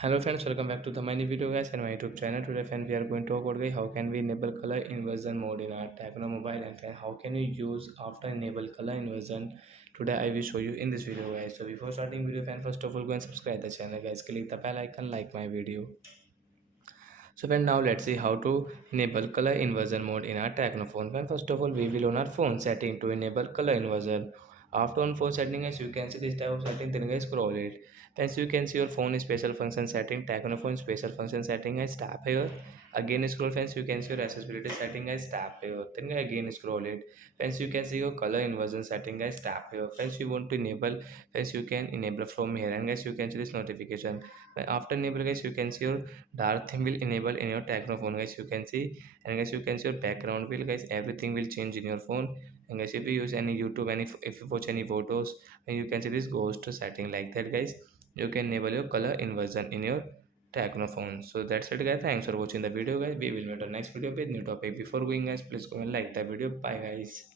Hello friends, welcome back to the my new video guys and my YouTube channel. Today friend we are going to talk about guys how can we enable color inversion mode in our Tecno mobile, and friend how can you use after enable color inversion. Today I will show you in this video guys. So before starting video friend, first of all go and subscribe the channel guys, click the bell icon, like my video. So friend, now let's see how to enable color inversion mode in our Tecno phone. Friend, first of all we will on our phone setting to enable color inversion. After on phone setting guys, you can see this type of setting, then guys scroll it. Then you can see your phone special function setting, Tecno phone special function setting guys, tap here. Again scroll friends, you can see your accessibility setting guys, tap here. Then again scroll it. Friends, you can see your color inversion setting guys, tap here. Friends, you want to enable, friends you can enable from here, and guys you can see this notification. After enable guys, you can see your dark theme will enable in your Tecno phone guys, you can see. And guys you can see your background will guys, everything will change in your phone. And guys if you use any YouTube, any if you watch any photos, and you can see this goes to setting like that guys, you can enable your color inversion in your Tecno phone. So that's it guys, thanks for watching the video guys. We will meet on next video with new topic. Before going guys, please go and like the video. Bye guys.